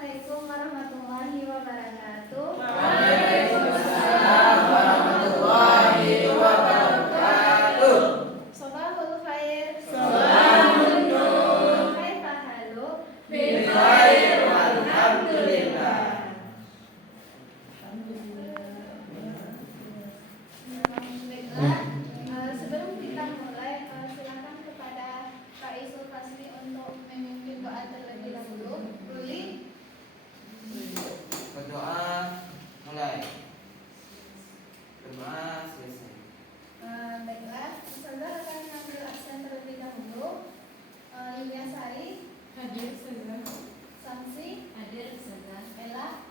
Assalamualaikum warahmatullahi wabarakatuh. Waalaikumsalam warahmatullahi wabarakatuh. Sobahul khair. Salamun nur. Kaifa halu? Bil khair walhamdulillah. Baiklah, sebelum kita mulai, silakan kepada Pak Isul Fasli untuk memimpin doa terlebih dahulu. Ruli. Berdoa mulai. Berdoa selesai. Baiklah, Ustazah akan mengambil aksen terlebih dahulu. Lilia Sari, Hadir Ustazah. Samsi, Hadir Ustazah. Ella,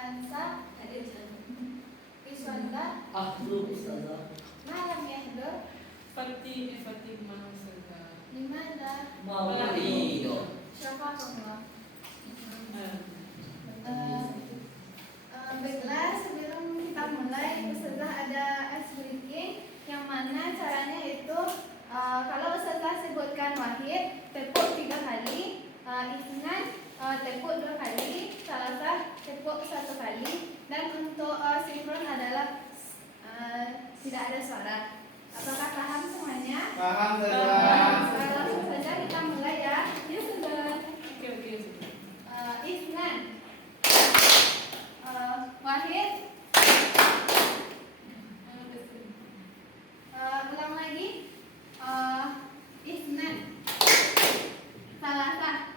Hansa, Hadir Ustazah. Iswanda, Ahlu Ustazah. Malam Yahdo, Fatimah Ustazah. Limanda, Maulido. Syafaqullah. Baiklah, sebelum kita mulai, Ustazah ada ice breaking yang mana caranya itu kalau Ustazah sebutkan wahid, tepuk 3 kali, isnan, tepuk 2 kali, salasah, tepuk 1 kali, dan untuk sinkron adalah tidak ada suara. Apakah paham semuanya? Paham Langsung saja kita mulai ya. Ya sudah. Oke. Isnan, wahid, ulang lagi, isnan, salasah,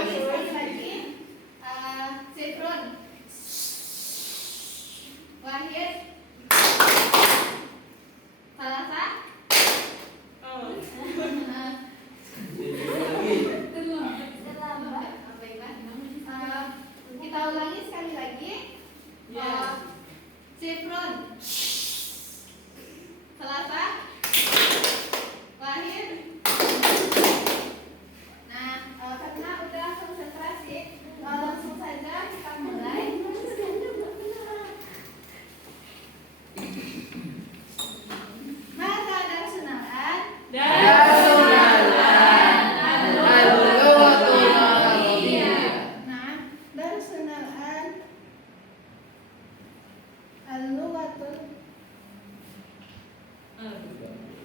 sekali lagi, sifrun, wahid, salasah, kita ulangi sekali lagi. Sifrun, salasah, wahid. Nah, karena udah konsentrasi, langsung saja kita mulai. Masa darsunalan? Nah, darsunalan al-lughatul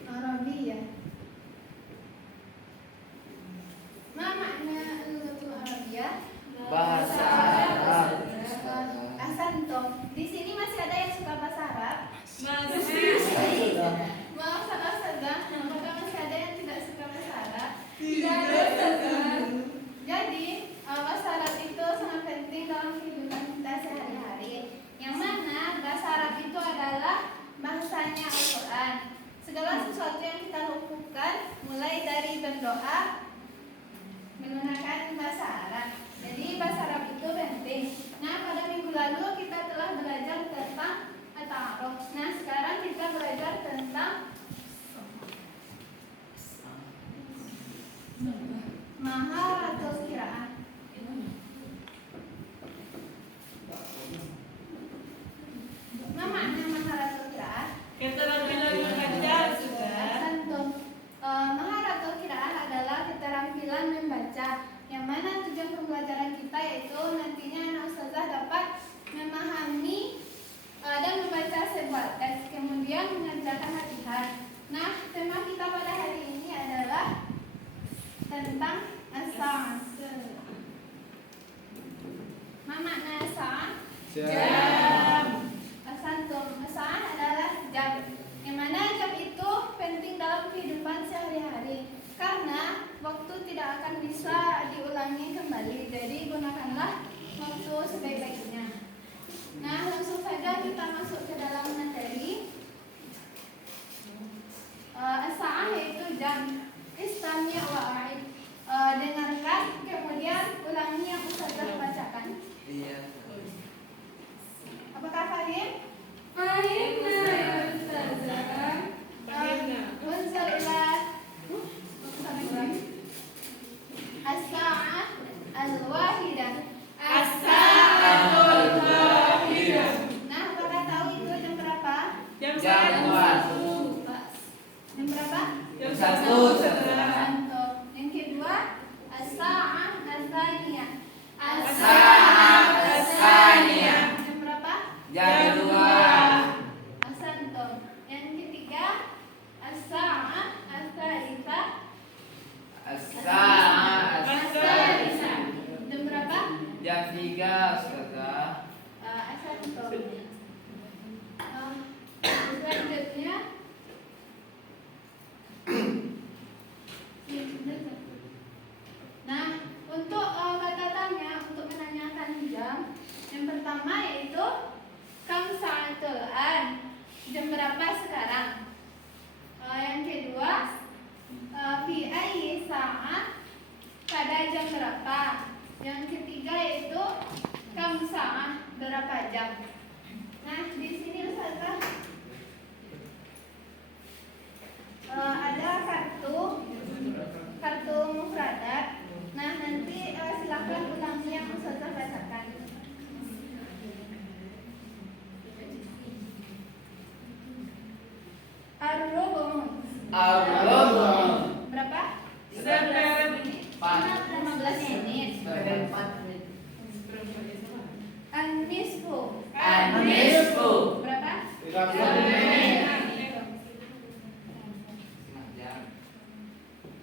Arabiyah. Ma makna al-lughatul Arabiyah? Bahasa Arab. Asanto. Di sini masih ada yang suka bahasa Arab? Maaf saudara-saudara, apakah masih ada yang tidak suka bahasa Arab? Jadi, bahasa Arab itu sangat penting dalam kehidupan kita sehari-hari. Yang mana bahasa Arab itu adalah bahasanya Al-Quran. Segala sesuatu yang kita lakukan, mulai dari berdoa, menggunakan bahasa Arab. Jadi bahasa Arab itu penting. Nah, pada minggu lalu kita telah belajar tentang at-ta'aruf. Nah, sekarang kita belajar tentang maharatul qiraah. Apa makna maharatul qiraah? Keterampilan membaca Ustazah. Antum. Maharatul qiraah adalah keterampilan membaca, yang mana tujuan pembelajaran kita yaitu nantinya anak ustazah dapat memahami dan membaca sebuah teks, kemudian mengerjakan latihan. Nah, tema kita pada hari ini adalah tentang as-sa'ah. Ma makna as-sa'ah? Jam. Asantum. As-sa'ah adalah jam. Yang mana jam itu penting dalam kehidupan sehari-hari, karena waktu tidak akan bisa diulangi kembali. Jadi gunakanlah waktu sebaik-baiknya. Nah, langsung saja kita masuk ke dalam materi. As-sa'ah yaitu jam. Istami' wa'id. Dengarkan, kemudian ulangi yang Ustazah bacakan. Iya. Apakah paham? Fahimna ya Ustazah. Unsur ila as-sa'ah al-wahidah. sekarang. Yang kedua, fi ayyi sa'ah, pada jam berapa. Yang ketiga yaitu kam sa'ah, berapa jam. Nah, di sini Ustazah ada kartu mufradat. Nah, nanti silakan ulangi yang Ustazah bacakan. Ar-rubu. Berapa? 15 menit. An-nisfu. An-nisfu. Berapa? 30 menit.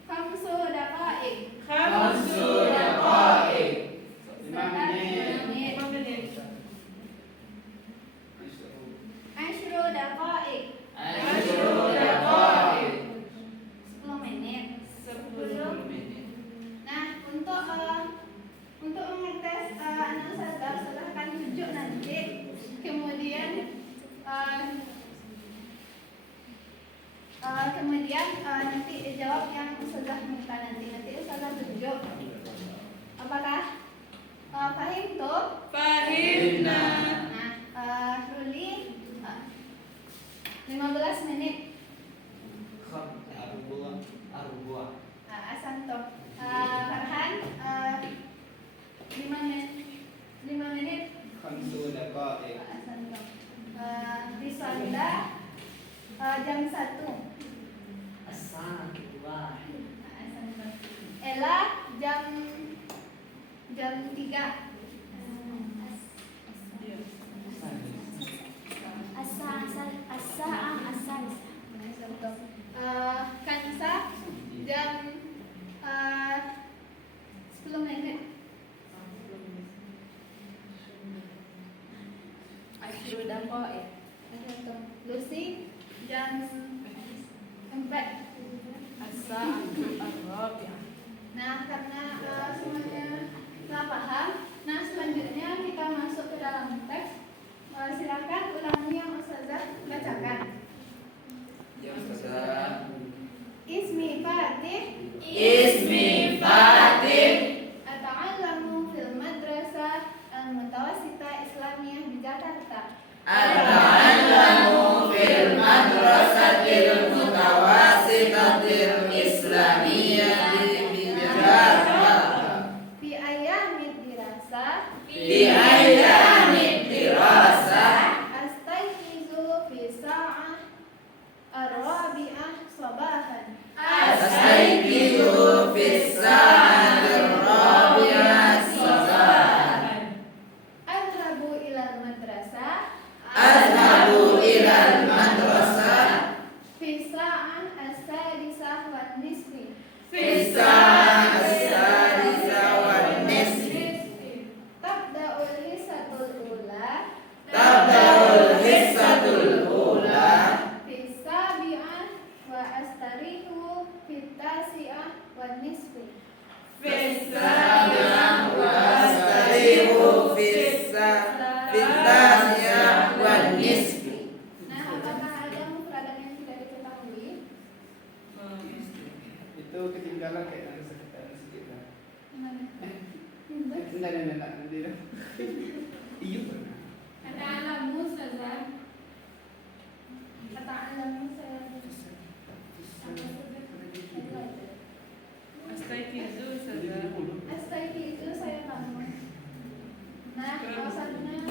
Khamsu daqaiq. Khamsu daqaiq. 5 menit. Asyru daqaiq. Asyru daqaiq. 10 menit. 10 menit. Nah, untuk mengetes anak Ustazah akan tunjuk nanti. Kemudian nanti jawab yang Ustazah minta nanti Ustazah tunjuk. Apakah paham tuh? Fahimna. Nah, Ruli 15 menit. Ar-rubu. Asanto. Farhan 5 menit. 5 menit. Khamsu daqaiq. Asanto. Bismillah jam 1. Asanto. Ella jam 3. Kansa jam 10 menit. Asyru daqaiq. Lucy jam 4. As-sa'atu ar-rabi'ah. Nah, karena semuanya telah paham, nah selanjutnya kita masuk ke dalam teks. Silakan ulangi yang Ustazah bacakan. Ya Ustazah. Ismi Fatih. Ismi Fatih. Ata'allamu fil madrasah al-mutawassitah Islamiyah di Jakarta. Ata'allamu fil madrasatil mutawassitatil islamiyah di Jakarta. Fi ayyamid dirasah. Fi ayyamid dirasah. Astayqizu fi sa'ah ar-rabi'ah sabahan. Astayqizu fis sa'atir rabi'ah sabahan. Adhabu ilal madrasah. Adhabu ilal madrasah. Fi sa'ah as-sadisah wan nisfi. Fi sa'ah as-sadisah wan nisfi. Tabda'ul hissatul ula. Tabda'ul hissatul ula. Fi sabi'ah wa astarihu fi tasi'ah wan nisfi. Fis sabi'ah wa astarihu fis tasi'ah wan nisfi. Nah, apakah ada mufradat yang tidak diketahui? Itu ketinggalan kayak ada sekitar sedikit lah. Mana? Enggak, nanti dah. Iya pernah. Ata'alamu Ustazah. Ata'alamu saya. Astayqizu saja. Astagfirullah itu saya bangun. Nah, kalau satunya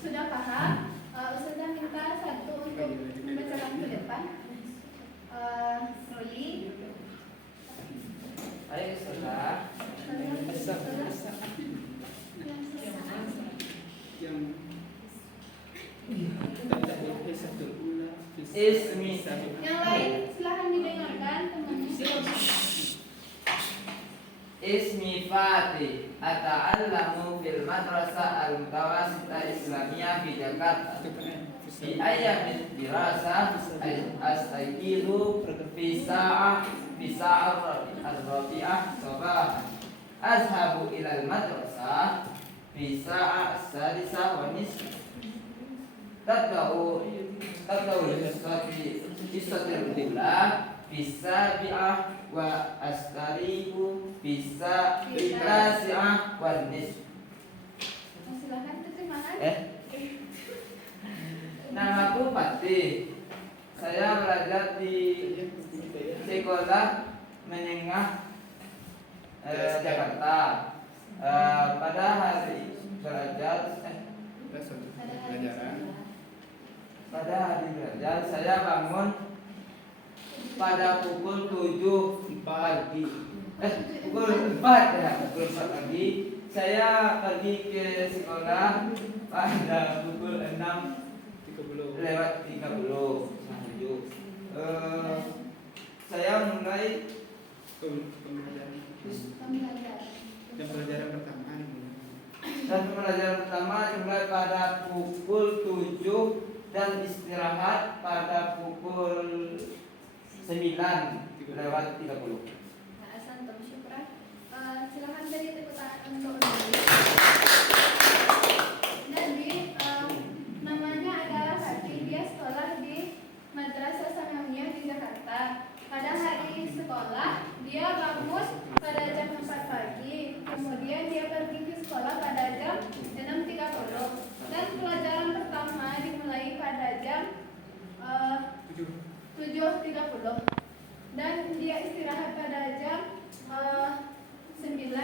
sudah paham, Ustazah minta satu untuk membacakan ke depan. Roli. Ayo Ustazah. Yang tabda'ul hissatul ula. Ismi. Yang lain silahkan didengarkan temannya. Ismi Fatih. Ata'allamu fil madrasah al-mutawassitah islamiyah di Jakarta. Fi ayyamid dirasah astayqizu fi sa'ah ar-rabi'ah sabahan. Azhabu ilal madrasah fi sa'ah as-sadisah wa nisf. Tabda'u hisatil ula bisa bi'ah wa astariku bisa bitasi'ah wa nis. Silakan terjemahkan. Namaku Patih. Saya belajar di sekolah menengah Jakarta. Pada hari belajar pada hari belajar saya bangun pada pukul 7 pagi. Pukul 4 ya, pukul 4 pagi. Saya pergi ke sekolah pada pukul 6:30. Saya mulai Yang pelajaran pertama dan pembelajaran pertama dimulai pada pukul 7 dan istirahat pada pukul 9:30. Asantum, syukran. Silakan beri tepuk tangan untuk Nabi. Nabi namanya adalah Fatih. Dia sekolah di Madrasah Sanawiyah di Jakarta. Pada hari sekolah dia bangun pada jam 4 pagi. Kemudian dia pergi ke sekolah pada jam 6.30. Dan pelajaran pertama dimulai pada jam 7.30. Dan dia istirahat pada jam 9.30.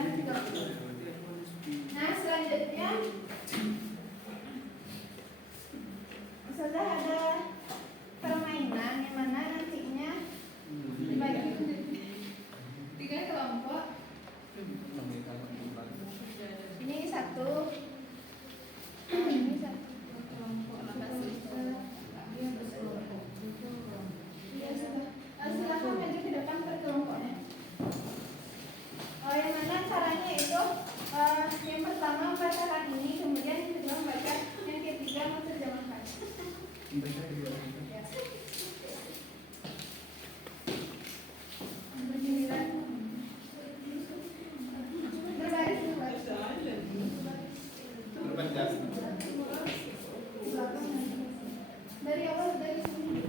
Nah, selanjutnya sudah ada permainan yang mana nantinya dibagi menjadi 3 kelompok. Ini satu kelompok. Silakan maju ke depan per kelompoknya. Yang mana caranya itu yang pertama membacakan ini, kemudian yang kedua membaca, yang ketiga menerjemahkan. Berbaris dari awal dari sini.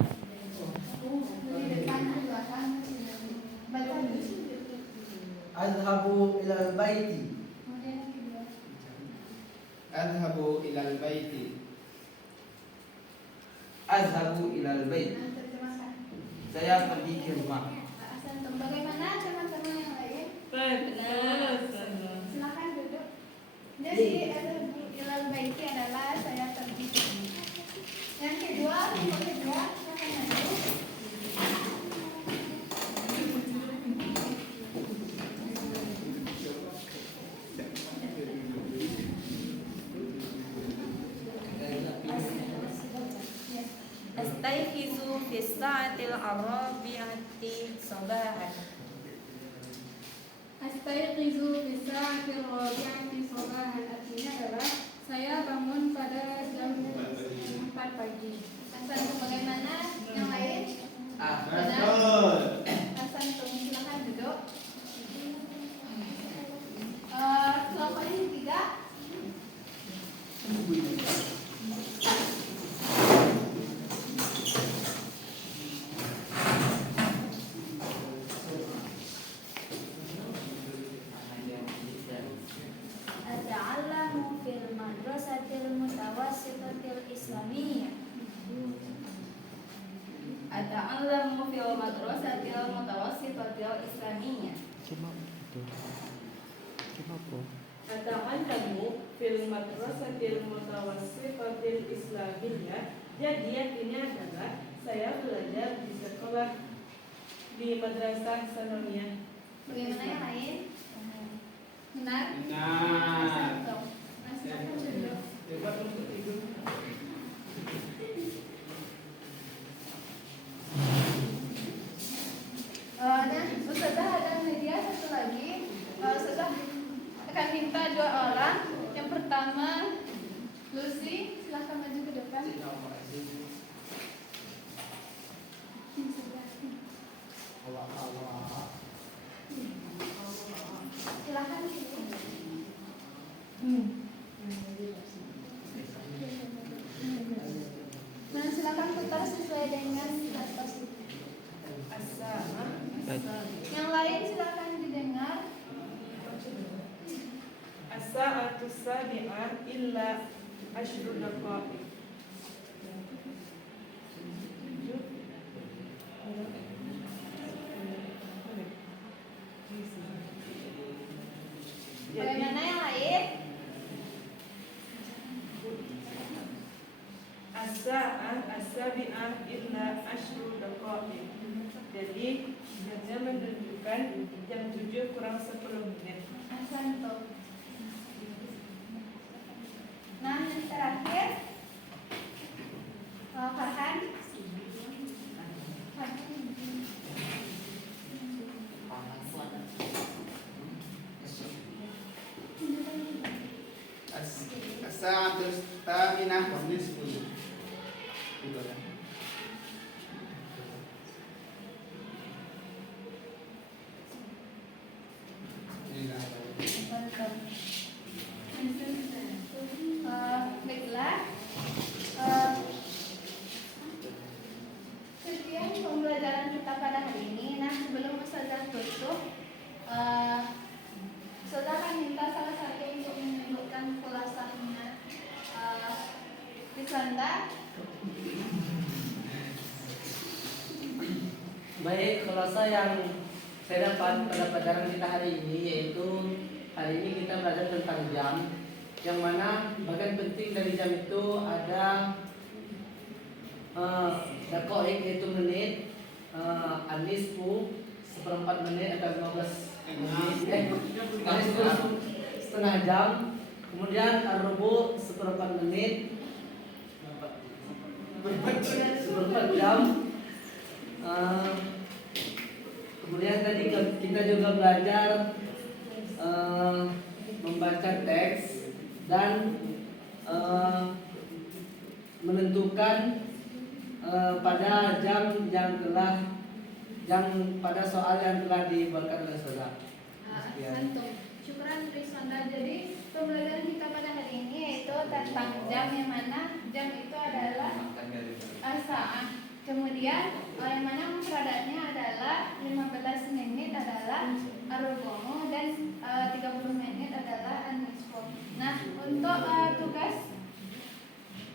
Dari depan ke belakang. Baca dulu. Adhabu ilal baiti. Kemudian yang kedua. Adhabu ilal baiti. Azhabu ilal bait. Nah, terjemahkan. Saya pergi ke rumah. Asantum, bagaimana teman-teman yang lain? Benar. Silakan duduk. Jadi adhabu ilal baiti adalah saya pergi ke rumah. Yang kedua, kelompok kedua, silakan maju. Astayqizu fi sa'atil arabi'ati sabahan. Astayqizu bisa rabi'ati sabahan, artinya adalah saya bangun pada jam 4 pagi. Asantum, bagaimana yang lain? Asantum, silakan duduk. Kelompok ini ketiga. Ata'allamu fil madrasatil mutawassitatil islamiyah. Ata'allamu fil madrasatil mutawassitatil islamiyah. Ata'allamu fil madrasatil mutawassitatil islamiyah. Jadi artinya adalah saya belajar di sekolah di Madrasah Sanawiyah. Bagaimana yang lain? Benar? Benar. Asantum. Silakan duduk. Hebat untuk itu. Dan Ustazah ada media satu lagi. Ustazah akan minta 2 orang. Yang pertama Lucy, silahkan maju ke depan. Silahkan. Nah, silakan putar sesuai dengan atas. Yang lain silakan didengar. As-sa'atu sabi'ah illa asyru daqaiq. Bagaimana yang lain? As-sa'ah as-sabi'ah illa asyru daqaiq. Jadi jamnya menunjukkan jam 7 kurang 10 menit. Ahsantum. Nah, yang terakhir Farhan. As-sa'atu tsaminah wa nisfu. Gitu kan. Baiklah. Sekian pembelajaran kita pada hari ini. Nah, sebelum Ustazah tutup, Ustazah akan minta salah satu untuk menyebutkan kulasahnya. Bisanda. Baik, khulasa yang saya dapat pada pelajaran kita hari ini yaitu hari ini kita belajar tentang jam, yang mana bagian penting dari jam itu ada dakoik yaitu menit, anisfu seperempat menit atau 15 menit, setengah jam, kemudian arrubu seperempat menit, seperempat jam. Kemudian tadi kita juga belajar membaca teks dan menentukan pada jam pada soal yang telah dibuatkan oleh saudara. Antum. Syukran Riswanda. Jadi pembelajaran kita pada hari ini yaitu tentang jam, yang mana jam itu adalah as-sa'ah. Kemudian yang mana mufradatnya adalah 15 menit adalah ar-rubu' dan 30 menit adalah an-nisfu. Nah, untuk tugas,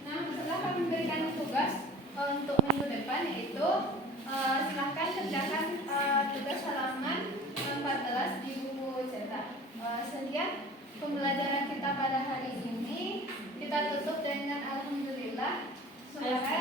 setelah kami memberikan tugas untuk minggu depan, yaitu silahkan kerjakan tugas halaman 14 di buku cetak. Sekian pembelajaran kita pada hari ini. Kita tutup dengan alhamdulillah. Saudara